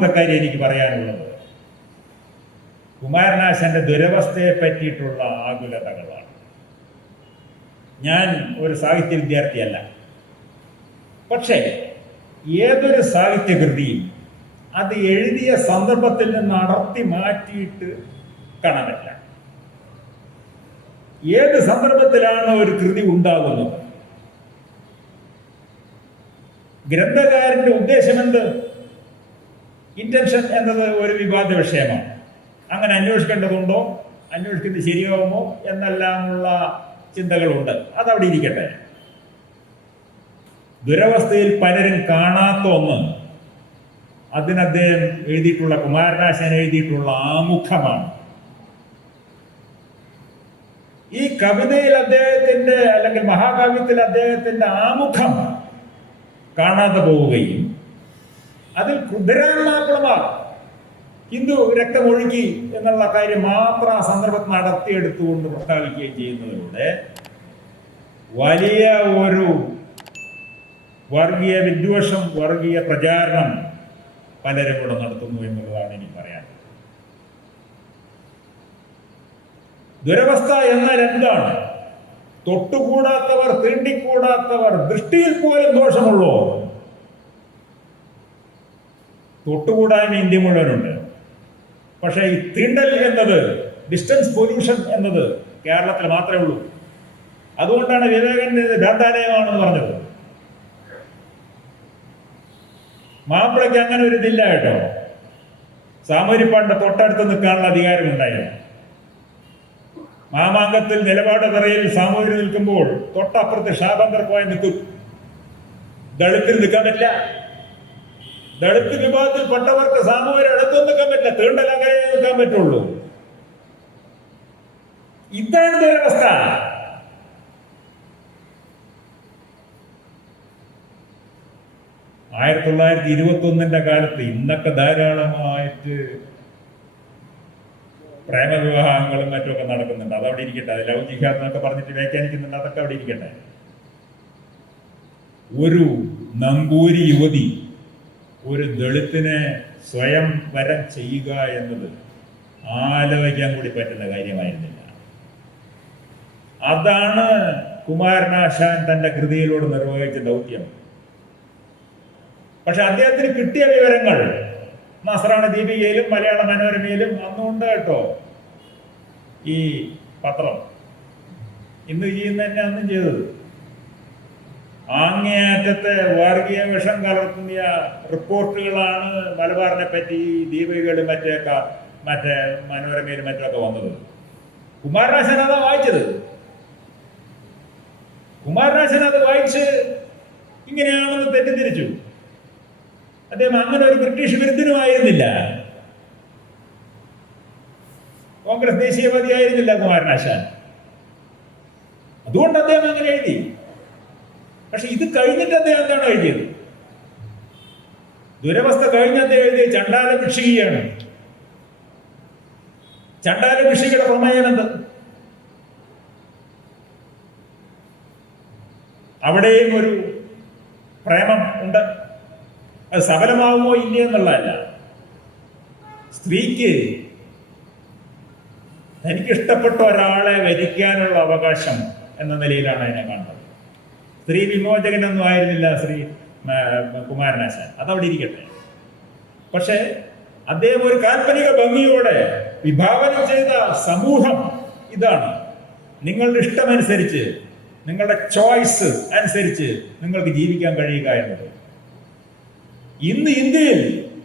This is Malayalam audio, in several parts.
മൂന്നാമത്തെ കാര്യം എനിക്ക് പറയാനുള്ളത് കുമാരനാശാന്റെ ദുരവസ്ഥയെ പറ്റിയിട്ടുള്ള ആകുലതകളാണ്. ഞാൻ ഒരു സാഹിത്യ വിദ്യാർത്ഥിയല്ല, പക്ഷേ ഏതൊരു സാഹിത്യകൃതിയും അത് എഴുതിയ സന്ദർഭത്തിൽ നിന്ന് അടർത്തി മാറ്റിയിട്ട് കാണാൻ പറ്റില്ല. ഏത് സന്ദർഭത്തിലാണ് ഒരു കൃതി ഉണ്ടാകുന്നത്, ഗ്രന്ഥകാരന്റെ ഉദ്ദേശം എന്ത്, ഇന്റൻഷൻ എന്നത് ഒരു വിവാദ വിഷയമാണ്. അങ്ങനെ അന്വേഷിക്കേണ്ടതുണ്ടോ, അന്വേഷിക്കുന്നത് ശരിയാവുമോ എന്നെല്ലാമുള്ള ചിന്തകളുണ്ട്. അതവിടെ ഇരിക്കട്ടെ. ദുരവസ്ഥയിൽ പലരും കാണാത്ത ഒന്ന് അദ്ദേഹം എഴുതിയിട്ടുള്ള, കുമാരനാശാൻ എഴുതിയിട്ടുള്ള ആമുഖമാണ്. ഈ കവിതയിൽ അദ്ദേഹത്തിന്റെ, അല്ലെങ്കിൽ മഹാകാവ്യത്തിൽ അദ്ദേഹത്തിന്റെ ആമുഖം കാണാതെ പോവുകയും അതിൽ കുതിരാമാപ്പിളമാർ ഹിന്ദു രക്തമൊഴുകി എന്നുള്ള കാര്യം മാത്രം ആ സന്ദർഭത്തിൽ നടത്തിയെടുത്തുകൊണ്ട് പ്രസ്താവിക്കുകയും ചെയ്യുന്നതിലൂടെ വലിയ ഒരു വർഗീയ വിദ്വേഷം, വർഗീയ പ്രചാരണം പലരും കൂടെ നടത്തുന്നു എന്നുള്ളതാണ് എനിക്ക് പറയാൻ. ദുരവസ്ഥ എന്നാൽ എന്താണ്? തൊട്ടുകൂടാത്തവർ, തീണ്ടിക്കൂടാത്തവർ, ദൃഷ്ടിയിൽ പോലും ദോഷമുള്ളോ. തൊട്ടുകൂടായ്മ ഇന്ത്യ മുഴുവനുണ്ട്. പക്ഷേ ഈ തീണ്ടൽ എന്നത്, ഡിസ്റ്റൻസ് പൊല്യൂഷൻ എന്നത് കേരളത്തിൽ മാത്രമേ ഉള്ളൂ. അതുകൊണ്ടാണ് വിവേകാനന്ദ ഭ്രാന്താലയമാണെന്ന് പറഞ്ഞത്. മാപ്പിളയ്ക്ക് അങ്ങനെ ഒരു ഇതില്ല കേട്ടോ. സാമൂരിപ്പാടിന്റെ തൊട്ടടുത്ത് നിൽക്കാനുള്ള അധികാരമുണ്ടായിരുന്നു. മാമാങ്കത്തിൽ നിലപാട് പറയിൽ സാമൂതിരി നിൽക്കുമ്പോൾ തൊട്ടപ്പുറത്ത് ഷാബന്തർ പോയി നിൽക്കും. ദളിത്തിൽ നിൽക്കാൻ പറ്റില്ല. ദളിത് വിഭാഗത്തിൽപ്പെട്ടവർക്ക് സാമൂതിരി അടുത്തൊന്നും നിൽക്കാൻ പറ്റില്ല. തീണ്ടലങ്ങനെ നിൽക്കാൻ പറ്റുള്ളൂ. ഇതാണ് ദുരവസ്ഥ. ആയിരത്തി 1921 കാലത്ത് ഇന്നൊക്കെ ധാരാളമായിട്ട് പ്രേമവിവാഹങ്ങളും മറ്റുമൊക്കെ നടക്കുന്നുണ്ട്. അതവിടെ ഇരിക്കട്ടെ. അത് ലവ് ജിഹാദ് എന്നൊക്കെ പറഞ്ഞിട്ട് വ്യാഖ്യാനിക്കുന്നുണ്ട്. അതൊക്കെ അവിടെ ഇരിക്കട്ടെ. ഒരു നമ്പൂരി യുവതി ഒരു ദളിത്തിനെ സ്വയം വരം ചെയ്യുക എന്നത് ആലോചിക്കാൻ കൂടി പറ്റുന്ന കാര്യമായിരുന്നില്ല. അതാണ് കുമാരനാശാൻ തന്റെ കൃതിയിലൂടെ നിർവഹിച്ച ദൗത്യം. പക്ഷെ അദ്ദേഹത്തിന് കിട്ടിയ വിവരങ്ങൾ നസ്രാണി ദീപികയിലും മലയാള മനോരമയിലും അന്നുണ്ട് കേട്ടോ. ഈ പത്രം ഇന്ന് ചെയ്യുന്ന തന്നെ അന്നും ചെയ്തത്. അങ്ങേയറ്റത്തെ വർഗീയ വിഷം കലർത്തുന്ന റിപ്പോർട്ടുകളാണ് മലബാറിനെ പറ്റി ദീപികയിലും മറ്റേ മനോരമയിലും മറ്റൊക്കെ വന്നത്. കുമാരനാശൻ അതാ വായിച്ചത്. കുമാരനാശൻ അത് വായിച്ച് ഇങ്ങനെയാണെന്ന് തെറ്റിദ്ധരിച്ചു. അദ്ദേഹം അങ്ങനെ ഒരു ബ്രിട്ടീഷ് വിരുദ്ധനുമായിരുന്നില്ല. കോൺഗ്രസ് ദേശീയവാദിയായിരുന്നില്ല കുമാരനാശാൻ. അതുകൊണ്ട് അദ്ദേഹം അങ്ങനെ എഴുതി. പക്ഷെ ഇത് കഴിഞ്ഞിട്ട് അദ്ദേഹം എന്താണ് എഴുതിയത്? ദുരവസ്ഥ കഴിഞ്ഞ് അദ്ദേഹം എഴുതിയ ചണ്ടാല ഭിക്ഷുകിയാണ്. ചണ്ടാല ഭിക്ഷുകിയുടെ പ്രമേയം എന്ത്? അവിടെയും ഒരു പ്രേമം ഉണ്ട്. അത് സഫലമാവുമോ ഇല്ല എന്നുള്ളതല്ല. സ്ത്രീക്ക് തനിക്കിഷ്ടപ്പെട്ട ഒരാളെ വരിക്കാനുള്ള അവകാശം എന്ന നിലയിലാണ് അതിനെ കാണുന്നത്. സ്ത്രീ വിമോചകനൊന്നും ആയിരുന്നില്ല ശ്രീ കുമാരനാശാൻ. അതവിടെ ഇരിക്കട്ടെ. പക്ഷെ അദ്ദേഹം ഒരു കാൽപ്പനിക ഭംഗിയോടെ വിഭാവനം ചെയ്ത സമൂഹം ഇതാണ്. നിങ്ങളുടെ ഇഷ്ടമനുസരിച്ച്, നിങ്ങളുടെ ചോയ്സ് അനുസരിച്ച് നിങ്ങൾക്ക് ജീവിക്കാൻ കഴിയുക എന്നത്. ഇന്ന് ഇന്ത്യയിൽ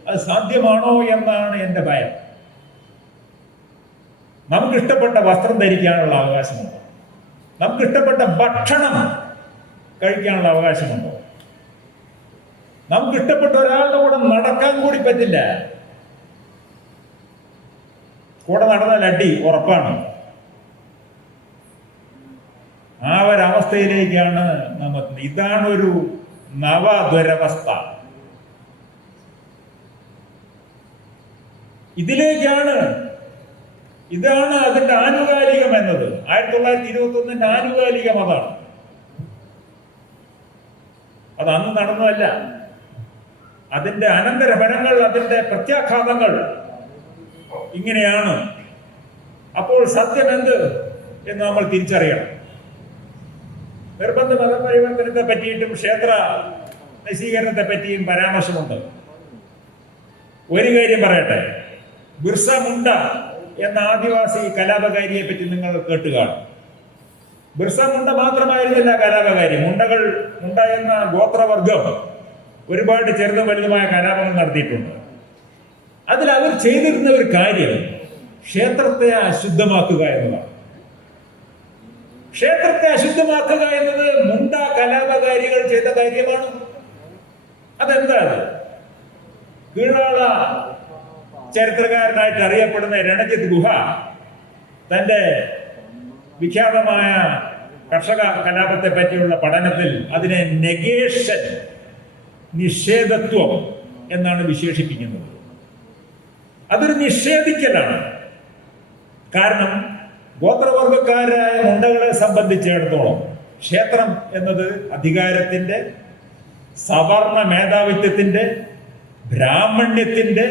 അത് സാധ്യമാണോ എന്നാണ് എൻ്റെ ഭയം. നമുക്കിഷ്ടപ്പെട്ട വസ്ത്രം ധരിക്കാനുള്ള അവകാശമുണ്ടോ? നമുക്കിഷ്ടപ്പെട്ട ഭക്ഷണം കഴിക്കാനുള്ള അവകാശമുണ്ടോ? നമുക്കിഷ്ടപ്പെട്ട ഒരാളുടെ കൂടെ നടക്കാൻ കൂടി പറ്റില്ല. കൂടെ നടന്നാൽ അടി ഉറപ്പാണ്. ആ ഒരവസ്ഥയിലേക്കാണ് നമുക്ക്. ഇതാണ് ഒരു നവദുരവസ്ഥ. ഇതാണ് അതിന്റെ ആനുകാലികം എന്നത്. 1921 ആനുകാലികം അതാണ്. അത് അന്ന് നടന്നതല്ല. അതിന്റെ അനന്തരഫലങ്ങൾ, അതിന്റെ പ്രത്യാഘാതങ്ങൾ ഇങ്ങനെയാണ്. അപ്പോൾ സത്യം എന്ത് എന്ന് നമ്മൾ തിരിച്ചറിയണം. നിർബന്ധ മതപരിവർത്തനത്തെ പറ്റിയിട്ടും ക്ഷേത്ര നശീകരണത്തെ പറ്റിയും പരാമർശമുണ്ട്. ഒരു കാര്യം പറയട്ടെ, ബിർസ മുണ്ട എന്ന ആദിവാസി കലാപകാരിയെ പറ്റി നിങ്ങൾ കേട്ട് കാണും. ബിർസ മുണ്ട മാത്രമായിരുന്നില്ല കലാപകാരി. മുണ്ട എന്ന ഗോത്രവർഗം ഒരുപാട് ചെറുതും വലുതുമായ കലാപങ്ങൾ നടത്തിയിട്ടുണ്ട്. അതിൽ അവർ ചെയ്തിരുന്ന ഒരു കാര്യം ക്ഷേത്രത്തെ അശുദ്ധമാക്കുക എന്നതാണ്. ക്ഷേത്രത്തെ അശുദ്ധമാക്കുക എന്നത് മുണ്ട കലാപകാരികൾ ചെയ്ത കാര്യമാണ്. അതെന്താണ്? കീഴാള ചരിത്രകാരനായിട്ട് അറിയപ്പെടുന്ന രണജിത് ഗുഹ തന്റെ വിഖ്യാതമായ കർഷക കലാപത്തെ പറ്റിയുള്ള പഠനത്തിൽ അതിനെ നെഗേഷൻ, നിഷേധത്വം എന്നാണ് വിശേഷിപ്പിക്കുന്നത്. അതൊരു നിഷേധിക്കലാണ്. കാരണം ഗോത്രവർഗക്കാരായ മുണ്ടകളെ സംബന്ധിച്ചിടത്തോളം ക്ഷേത്രം എന്നത് അധികാരത്തിന്റെ, സവർണ മേധാവിത്വത്തിന്റെ, ബ്രാഹ്മണ്യത്തിന്റെ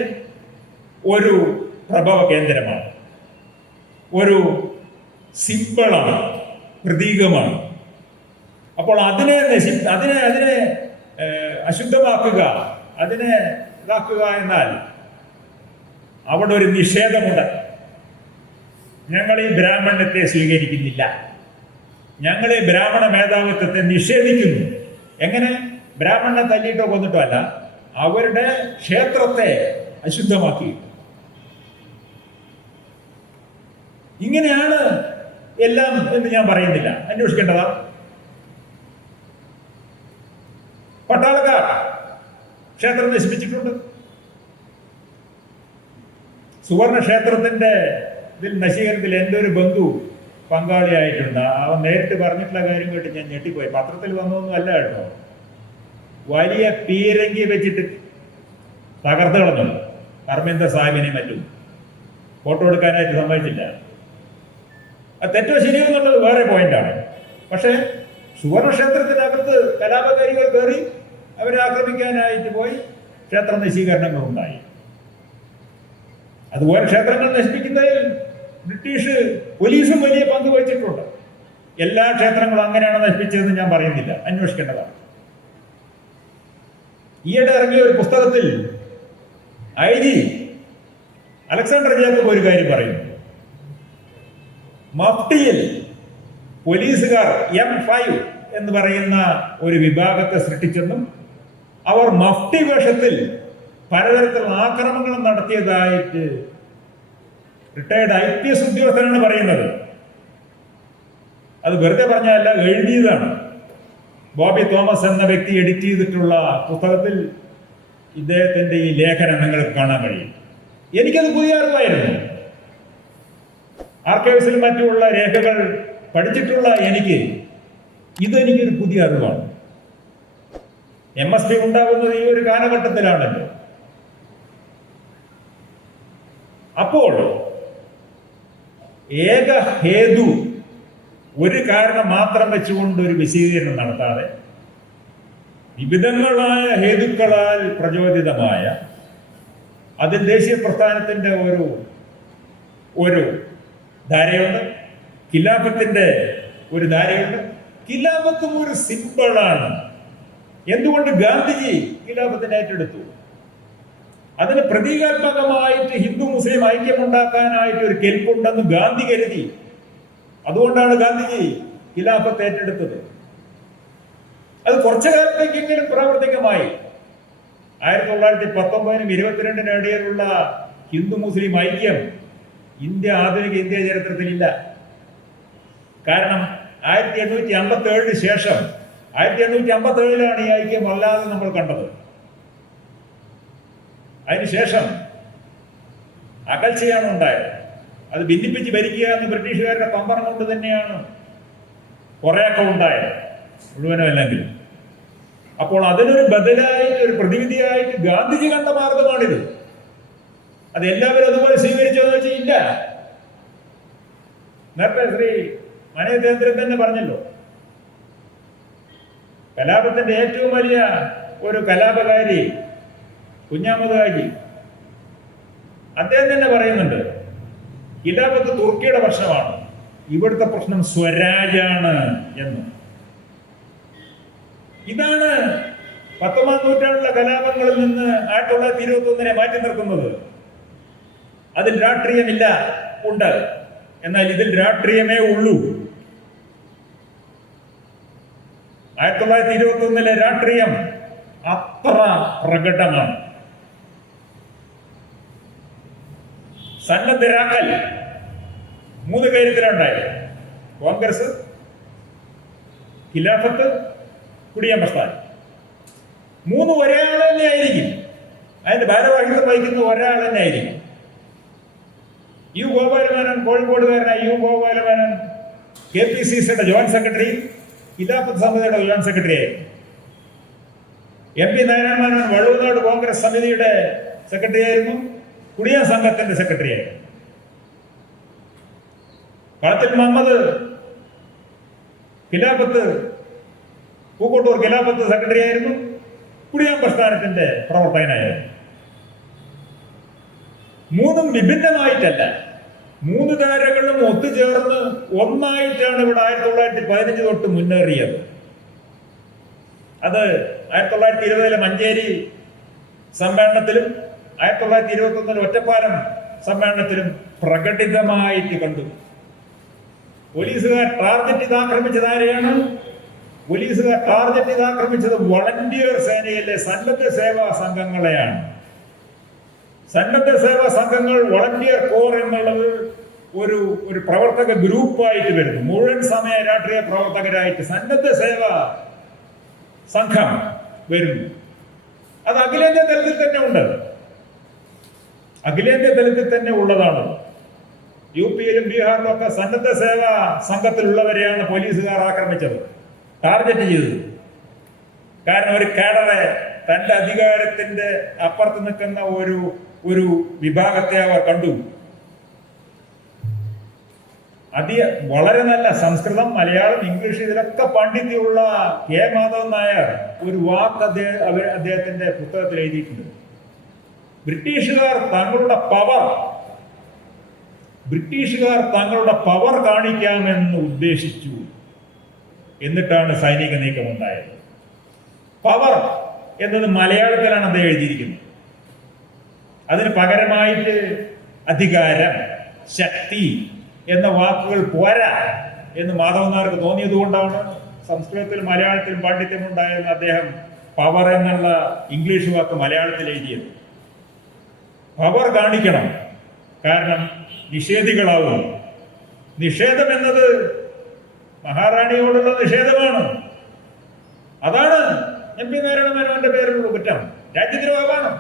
ഒരു പ്രഭവ കേന്ദ്രമാണ്, ഒരു സിംബളാണ്, പ്രതീകമാണ്. അപ്പോൾ അതിനെ അശുദ്ധമാക്കുക, അതിനെ ഇതാക്കുക എന്നാൽ അവിടെ ഒരു നിഷേധമുണ്ട്. ഞങ്ങൾ ഈ ബ്രാഹ്മണ്യത്തെ സ്വീകരിക്കുന്നില്ല, ഞങ്ങൾ ഈ ബ്രാഹ്മണ മേധാവിത്വത്തെ നിഷേധിക്കുന്നു. എങ്ങനെ? ബ്രാഹ്മണനെ തല്ലിയിട്ടോ കൊന്നിട്ടോ അല്ല, അവരുടെ ക്ഷേത്രത്തെ അശുദ്ധമാക്കി. ഇങ്ങനെയാണ് എല്ലാം എന്ന് ഞാൻ പറയുന്നില്ല, അന്വേഷിക്കേണ്ടതാ. പട്ടാളക്കാർ ക്ഷേത്രം നശിപ്പിച്ചിട്ടുണ്ട്. സുവർണ ക്ഷേത്രത്തിന്റെ നശീകരണത്തിൽ എൻ്റെ ഒരു ബന്ധു പങ്കാളിയായിട്ടുണ്ട്. അവൻ നേരിട്ട് പറഞ്ഞിട്ടുള്ള കാര്യം കേട്ട് ഞാൻ ഞെട്ടിപ്പോയി. പത്രത്തിൽ വന്നൊന്നും അല്ല കേട്ടോ. വലിയ പീരങ്കി വെച്ചിട്ട് തകർത്ത് കളഞ്ഞു ഹർമിന്ദർ സാഹിബിനെയും മറ്റും. ഫോട്ടോ എടുക്കാനായിട്ട് സമ്മതിച്ചില്ല. അത് തെറ്റോ ശരിയോ എന്നുള്ളത് വേറെ പോയിന്റാണ്. പക്ഷേ സുവർണക്ഷേത്രത്തിനകത്ത് കലാപകാരികൾ കയറി അവരെ ആക്രമിക്കാനായിട്ട് പോയി ക്ഷേത്ര നശീകരണങ്ങൾ ഉണ്ടായി. അതുപോലെ ക്ഷേത്രങ്ങൾ നശിപ്പിക്കുന്നതിൽ ബ്രിട്ടീഷ് പോലീസും വലിയ പങ്ക് വഹിച്ചിട്ടുണ്ട്. എല്ലാ ക്ഷേത്രങ്ങളും അങ്ങനെയാണ് നശിപ്പിച്ചതെന്ന് ഞാൻ പറയുന്നില്ല, അന്വേഷിക്കേണ്ടതാണ്. ഈയിടെ ഇറങ്ങിയ ഒരു പുസ്തകത്തിൽ IG അലക്സാണ്ടർ ജേക്കബ് ഒരു കാര്യം പറയുന്നു. മഫ്റ്റിയിൽ പോലീസുകാർ M5 എന്ന് പറയുന്ന ഒരു വിഭാഗത്തെ സൃഷ്ടിച്ചെന്നും അവർ മഫ്റ്റി വേഷത്തിൽ പലതരത്തിലുള്ള ആക്രമണങ്ങൾ നടത്തിയതായിട്ട് റിട്ടയർഡ് IPS ഉദ്യോഗസ്ഥനാണ് പറയുന്നത്. അത് വെറുതെ പറഞ്ഞല്ല, എഴുതിയതാണ്. ബോബി തോമസ് എന്ന വ്യക്തി എഡിറ്റ് ചെയ്തിട്ടുള്ള പുസ്തകത്തിൽ ഇദ്ദേഹത്തിന്റെ ഈ ലേഖനം നിങ്ങൾക്ക് കാണാൻ കഴിയും. എനിക്കത് പുതിയ അറിവായിരുന്നു. ആർക്കൈവ്സിലും മറ്റുമുള്ള രേഖകൾ പഠിച്ചിട്ടുള്ള ഇതെനിക്കൊരു പുതിയ അറിവാണ്. MSP ഉണ്ടാകുന്നത് ഈ ഒരു കാലഘട്ടത്തിലാണല്ലോ. അപ്പോൾ ഏക ഹേതു, ഒരു കാരണം മാത്രം വെച്ചുകൊണ്ട് ഒരു വിശദീകരണം നടത്താതെ വിവിധങ്ങളായ ഹേതുക്കളാൽ പ്രചോദിതമായ അതിൽ ദേശീയ പ്രസ്ഥാനത്തിന്റെ ഒരു ധാരയുണ്ട്, ഖിലാഫത്തിന്റെ ഒരു ധാരയുണ്ട്. ഖിലാഫത്തും ഒരു സിമ്പിളാണ്. എന്തുകൊണ്ട് ഗാന്ധിജി ഖിലാഫത്തിനെ ഏറ്റെടുത്തു? അതിന് പ്രതീകാത്മകമായിട്ട് ഹിന്ദു മുസ്ലിം ഐക്യമുണ്ടാക്കാനായിട്ട് ഒരു കെൽപ്പുണ്ടെന്ന് ഗാന്ധി കരുതി. അതുകൊണ്ടാണ് ഗാന്ധിജി ഖിലാഫത്ത് ഏറ്റെടുത്തത്. അത് കുറച്ചു കാലത്തേക്കെങ്കിലും പ്രാവർത്തികമായി. 1919 22 ഇടയിലുള്ള ഹിന്ദു മുസ്ലിം ഐക്യം ആധുനിക ഇന്ത്യ ചരിത്രത്തിലില്ല. കാരണം 1857 ശേഷം 1857 ഈ ഐക്യം അല്ലാതെ നമ്മൾ കണ്ടത്. അതിനുശേഷം അകൽച്ചയാണ് ഉണ്ടായത്. അത് ഭിന്നിപ്പിച്ച് ഭരിക്കുക എന്ന് ബ്രിട്ടീഷുകാരുടെ തന്ത്രം കൊണ്ട് തന്നെയാണ് കുറേയൊക്കെ ഉണ്ടായത്, മുഴുവനുമല്ലെങ്കിലും. അപ്പോൾ അതിനൊരു ബദലായിട്ട്, ഒരു പ്രതിവിധിയായിട്ട് ഗാന്ധിജി കണ്ട മാർഗമാണിത്. അത് എല്ലാവരും അതുപോലെ സ്വീകരിച്ചതെന്ന് വെച്ചാൽ ഇല്ല. നേരത്തെ ശ്രീ മനേതേന്ദ്രൻ തന്നെ പറഞ്ഞല്ലോ, കലാപത്തിന്റെ ഏറ്റവും വലിയ ഒരു കലാപകാരി കുഞ്ഞാമത് ഹാജി അദ്ദേഹം തന്നെ പറയുന്നുണ്ട്, ഖിലാഫത്ത് തുർക്കിയുടെ പ്രശ്നമാണ്, ഇവിടുത്തെ പ്രശ്നം സ്വരാജാണ് എന്ന്. ഇതാണ് 19ാം നൂറ്റാണ്ടിലെ കലാപങ്ങളിൽ നിന്ന് 1921 മാറ്റി നിർത്തുന്നത്. അതിൽ രാഷ്ട്രീയമില്ല, ഉണ്ട്, എന്നാൽ ഇതിൽ രാഷ്ട്രീയമേ ഉള്ളൂ. 1921 രാഷ്ട്രീയം അത്ര പ്രകടമാണ്. സന്നദ്ധരാക്കൽ 3 കാര്യത്തിലുണ്ടായി: കോൺഗ്രസ്, ഖിലാഫത്ത്, കുടിയാൻ പ്രസ്ഥാനം. 3 ഒരേ ആൾ തന്നെ ആയിരിക്കും. അതിന്റെ ഭാരവാഹിത്വം വഹിക്കുന്ന ഒരാൾ തന്നെ ആയിരിക്കും. യു ഗോപാലമേനോൻ, കോഴിക്കോടുകാരനായ യു ഗോപാലമേനോൻ KPCCയുടെ ജോയിന്റ് സെക്രട്ടറി, ഖിലാഫത്ത് സമിതിയുടെ ജോയിന്റ് സെക്രട്ടറി ആയിരുന്നു. MP നാരായണ മേനോൻ വള്ളുവനാട് കോൺഗ്രസ് സമിതിയുടെ സെക്രട്ടറി ആയിരുന്നു, കുടിയാൻ സംഘത്തിന്റെ സെക്രട്ടറി ആയിരുന്നു. കളത്തിൽ മുഹമ്മദ് ഖിലാഫത്ത്, പൂക്കോട്ടൂർ ഖിലാഫത്ത് സെക്രട്ടറി ആയിരുന്നു, കുടിയാൻ പ്രസ്ഥാനത്തിന്റെ പ്രവർത്തകനായിരുന്നു. 3 വിഭിന്നമായിട്ടല്ല, 3 ധാരകളും ഒത്തുചേർന്ന് ഒന്നായിട്ടാണ് ഇവിടെ 1915 തൊട്ട് മുന്നേറിയത്. അത് 1920 മഞ്ചേരി സമ്മേളനത്തിലും 1921 ഒറ്റപ്പാലം സമ്മേളനത്തിലും പ്രകടിതമായിട്ട് കണ്ടു. പോലീസുകാർ ടാർഗറ്റ് ചെയ്ത് ആക്രമിച്ചത് ആരെയാണ്? പോലീസുകാർ ടാർഗറ്റ് ചെയ്ത് ആക്രമിച്ചത് വളണ്ടിയർ സേനയിലെ സന്നദ്ധ സേവാ സംഘങ്ങളെയാണ്. സന്നദ്ധ സേവാ സംഘങ്ങൾ, വളണ്ടിയർ കോർ എന്നുള്ളത് ഒരു പ്രവർത്തക ഗ്രൂപ്പായിട്ട് വരുന്നു. മുഴുവൻ സമയ രാഷ്ട്രീയ പ്രവർത്തകരായിട്ട് സന്നദ്ധ സേവാ സംഘം വരുന്നു. അത് അഖിലേന്ത്യാ തലത്തിൽ തന്നെ ഉണ്ട്, അഖിലേന്ത്യാ തലത്തിൽ തന്നെ ഉള്ളതാണ്. UP-യിലും ബീഹാറിലും ഒക്കെ സന്നദ്ധ സേവാ സംഘത്തിലുള്ളവരെയാണ് പോലീസുകാർ ആക്രമിച്ചത്, ടാർഗറ്റ് ചെയ്തത്. കാരണം ഒരു കേഡറെ, തന്റെ അധികാരത്തിന്റെ അപ്പുറത്ത് നിൽക്കുന്ന ഒരു വിഭാഗത്തെ അവർ കണ്ടു. വളരെ നല്ല സംസ്കൃതം, മലയാളം, ഇംഗ്ലീഷ് ഇതിലൊക്കെ പാണ്ഡിത്യമുള്ള കെ മാധവൻ നായർ ഒരു വാക്ക് അദ്ദേഹത്തിന്റെ പുസ്തകത്തിൽ എഴുതിയിട്ടുണ്ട്. ബ്രിട്ടീഷുകാർ തങ്ങളുടെ പവർ കാണിക്കാമെന്ന് ഉദ്ദേശിച്ചു, എന്നിട്ടാണ് സൈനിക നീക്കം ഉണ്ടായത്. പവർ എന്നത് മലയാളത്തിലാണ് അദ്ദേഹം എഴുതിയിരിക്കുന്നത്. അതിന് പകരമായിട്ട് അധികാരം, ശക്തി എന്ന വാക്കുകൾ പോരാ എന്ന് മാധവനാർക്ക് തോന്നിയത് കൊണ്ടാണ് സംസ്കൃതത്തിലും മലയാളത്തിലും പാണ്ഡിത്യമുണ്ടായെന്ന് അദ്ദേഹം പവർ എന്നുള്ള ഇംഗ്ലീഷ് വാക്ക് മലയാളത്തിൽ എഴുതിയത്. പവർ കാണിക്കണം, കാരണം നിഷേധികളാവും. നിഷേധം എന്നത് മഹാറാണിയോടുള്ള നിഷേധമാണ്. അതാണ് MP നാരായണ മേനോന്റെ പേരിലുള്ള കുറ്റം. രാജ്യദ്രോഹമാണ്,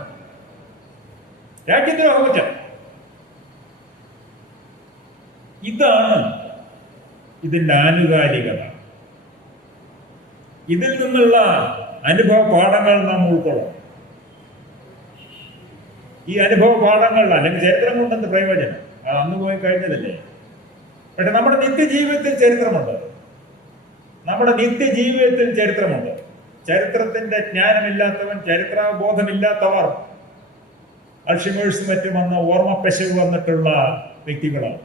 രാജ്യദ്രോഹ കുറ്റം. ഇതാണ് ഇതിന്റെ ആനുകാലികത. ഇതിൽ നിന്നുള്ള അനുഭവ പാഠങ്ങൾ നാം ഉൾക്കൊള്ളണം. ഈ അനുഭവ പാഠങ്ങൾ, അല്ലെങ്കിൽ ചരിത്രം കൊണ്ടെന്ന് പ്രയോജനം, അത് അന്ന് പോയി കഴിഞ്ഞതല്ലേ. പക്ഷെ നമ്മുടെ നിത്യജീവിതത്തിൽ ചരിത്രമുണ്ട്, നമ്മുടെ നിത്യജീവിതത്തിൽ ചരിത്രമുണ്ട്. ചരിത്രത്തിന്റെ ജ്ഞാനമില്ലാത്തവൻ, ചരിത്രബോധമില്ലാത്തവർ അൾഷിമേഴ്സും മറ്റും വന്ന ഓർമ്മപ്പശവ് വന്നിട്ടുള്ള വ്യക്തികളാണ്.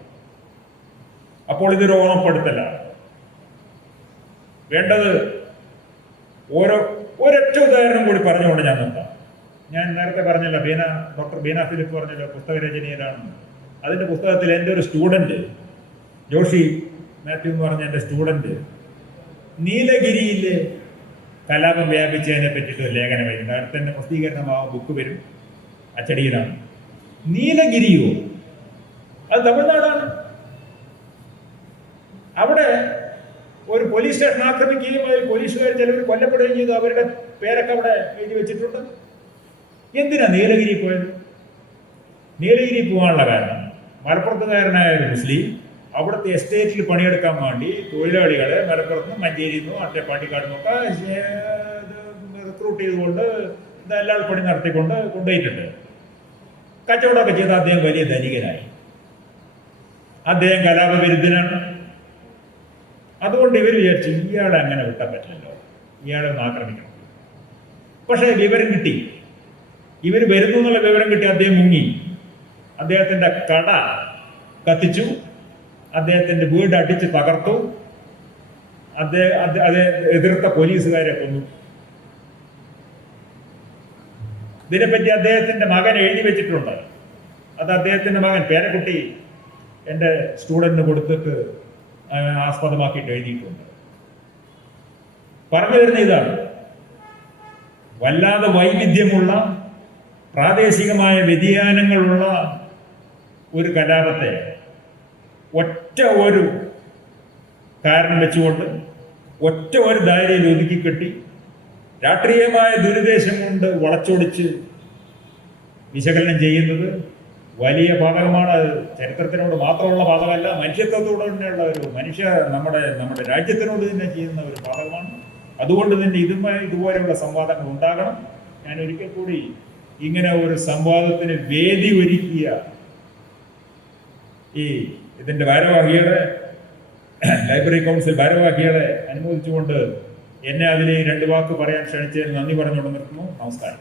അപ്പോൾ ഇതൊരു ഓർമ്മപ്പെടുത്തലാണ് വേണ്ടത്. ഒരൊറ്റ ഉദാഹരണം കൂടി പറഞ്ഞുകൊണ്ട് ഞാൻ നിർത്താം. ഞാൻ നേരത്തെ പറഞ്ഞല്ലോ, ഡോക്ടർ ബീന ഫിലിപ്പ് പറഞ്ഞല്ലോ പുസ്തകരചനയിലാണ്. അതിന്റെ പുസ്തകത്തിൽ എൻ്റെ ഒരു സ്റ്റുഡന്റ് ജോഷി മാത്യു എന്ന് പറഞ്ഞ എൻ്റെ സ്റ്റുഡന്റ് നീലഗിരിയിൽ കലാപം വ്യാപിച്ചതിനെ പറ്റിയിട്ട് ഒരു ലേഖനം വരുന്നുണ്ട്. അടുത്ത തന്നെ പ്രസിദ്ധീകരണമാവും, ബുക്ക് വരും, അച്ചടിയിലാണ്. നീലഗിരിയോ, അത് തമിഴ്നാടാണ്. അവിടെ ഒരു പോലീസ് സ്റ്റേഷൻ ആക്രമിക്കുകയും അതിൽ പോലീസുകാർ ചിലവർ കൊല്ലപ്പെടുകയും ചെയ്തു. അവരുടെ പേരൊക്കെ അവിടെ എഴുതി വെച്ചിട്ടുണ്ട്. എന്തിനാ നീലഗിരി പോയത്? നീലഗിരി പോകാനുള്ള കാരണം, മലപ്പുറത്തുകാരനായ ഒരു മുസ്ലിം അവിടുത്തെ എസ്റ്റേറ്റിൽ പണിയെടുക്കാൻ വേണ്ടി തൊഴിലാളികളെ മലപ്പുറത്തുനിന്നും മഞ്ചേരിയിൽ നിന്നും പാണ്ടിക്കാട് നിന്നൊക്കെ റിക്രൂട്ട് ചെയ്തുകൊണ്ട് എല്ലാ പണി നടത്തിക്കൊണ്ട് കൊണ്ടുപോയിട്ടുണ്ട്. കച്ചവടമൊക്കെ ചെയ്ത് അദ്ദേഹം വലിയ ധനികനായി. അദ്ദേഹം കലാപവിരുദ്ധനാണ്. അതുകൊണ്ട് ഇവർ വിചാരിച്ചു, ഇയാളെ അങ്ങനെ വിട്ടാൻ പറ്റില്ലല്ലോ, ഇയാളെ ഒന്ന് ആക്രമിക്കണം. പക്ഷേ വിവരം കിട്ടി, ഇവർ വരുന്നു എന്നുള്ള വിവരം കിട്ടി അദ്ദേഹം മുങ്ങി. അദ്ദേഹത്തിന്റെ കട കത്തിച്ചു, അദ്ദേഹത്തിന്റെ വീട് അടിച്ച് തകർത്തു, അത് എതിർത്ത പോലീസുകാരെ കൊന്നു. ഇതിനെപ്പറ്റി അദ്ദേഹത്തിന്റെ മകൻ എഴുതി വെച്ചിട്ടുണ്ട്. അത് അദ്ദേഹത്തിന്റെ മകൻ പേരക്കുട്ടി എൻ്റെ സ്റ്റുഡന്റിന് കൊടുത്തിട്ട് ആസ്പദമാക്കിയിട്ട് എഴുതിയിട്ടുണ്ട്. പറഞ്ഞു വരുന്ന ഇതാണ്, വല്ലാതെ വൈവിധ്യമുള്ള പ്രാദേശികമായ വ്യതിയാനങ്ങളുള്ള ഒരു കലാപത്തെ ഒറ്റ ഒരു കാരണം വെച്ചുകൊണ്ട് ഒറ്റ ഒരു ധാരയിൽ ഒതുക്കിക്കെട്ടി രാഷ്ട്രീയമായ ദുരുദ്ദേശം കൊണ്ട് വളച്ചൊടിച്ച് വിശകലനം ചെയ്യുന്നത് വലിയ പാതകമാണ്. ചരിത്രത്തിനോട് മാത്രമുള്ള പാതകമല്ല, മനുഷ്യത്വത്തോട് തന്നെയുള്ള നമ്മുടെ രാജ്യത്തിനോട് തന്നെ ചെയ്യുന്ന ഒരു പാതകമാണ്. അതുകൊണ്ട് തന്നെ ഇതുപോലെയുള്ള സംവാദങ്ങൾ ഉണ്ടാകണം. ഞാൻ ഒരിക്കൽ കൂടി ഇങ്ങനെ ഒരു സംവാദത്തിന് വേദി ഒരുക്കിയ ഇതിന്റെ ഭാരവാഹികളെ, ലൈബ്രറി കൗൺസിൽ ഭാരവാഹികളെ അനുമോദിച്ചുകൊണ്ട് എന്നെ അതിലെ 2 വാക്ക് പറയാൻ ക്ഷണിച്ചതിന് നന്ദി പറഞ്ഞുകൊണ്ട് നിർത്തുന്നു. നമസ്കാരം.